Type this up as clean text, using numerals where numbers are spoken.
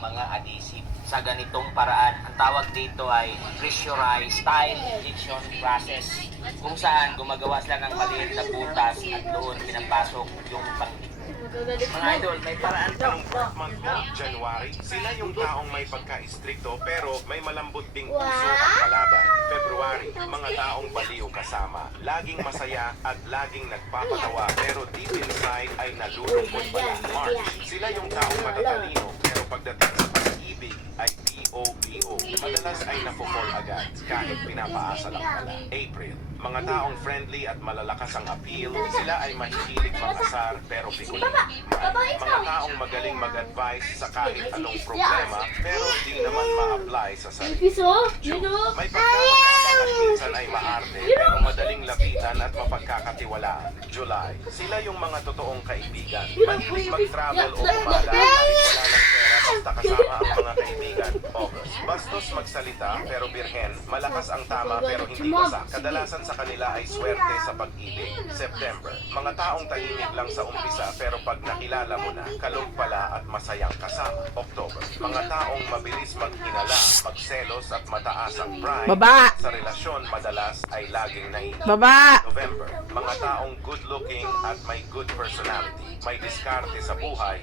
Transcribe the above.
mga adhesive. Sa ganitong paraan, ang tawag dito ay pressurized tile injection process, kung saan gumagawa sila ng maliit na butas at doon pinapasok yung mga idol, may paraan to. Ang birth month mo, January, sila yung taong may pagka-istrikto pero may malambot ding puso at kalaban. February, mga taong baliw kasama, laging masaya at laging nagpapatawa pero deep inside ay nalulungkot pala. March, sila yung taong matatalino pero pagdating sa pag-ibig ay POPO. Madalas ay napupol agad kahit pinapaasa lang pala. April, mga taong friendly at malalakas ang appeal, sila ay mahihilig mag-asar pero bigulin. May mga taong magaling mag-advise sa kahit anong problema pero di naman ma-apply sa sarili. June, may pagkamayabang at minsan ay maarte pero madaling lapitan at mapagkakatiwalaan. July, sila yung mga totoong kaibigan. Mahilig mag-travel o gumala kahit wala ng pera basta kasama ang mga kaibigan. August, bastos magsalita pero birhen, malakas ang tama pero hindi wasak. Kadalasan sa kanila ay swerte sa pag-ibig. September, mga taong tahimik lang sa umpisa pero pag nakilala mo na, kalog pala at masayang kasama. October, mga taong mabilis maghinala, magselos at mataas ang pride. Baba! Sa relasyon, madalas ay laging naiinip. Baba! November, mga taong good looking at may good personality. May diskarte sa buhay,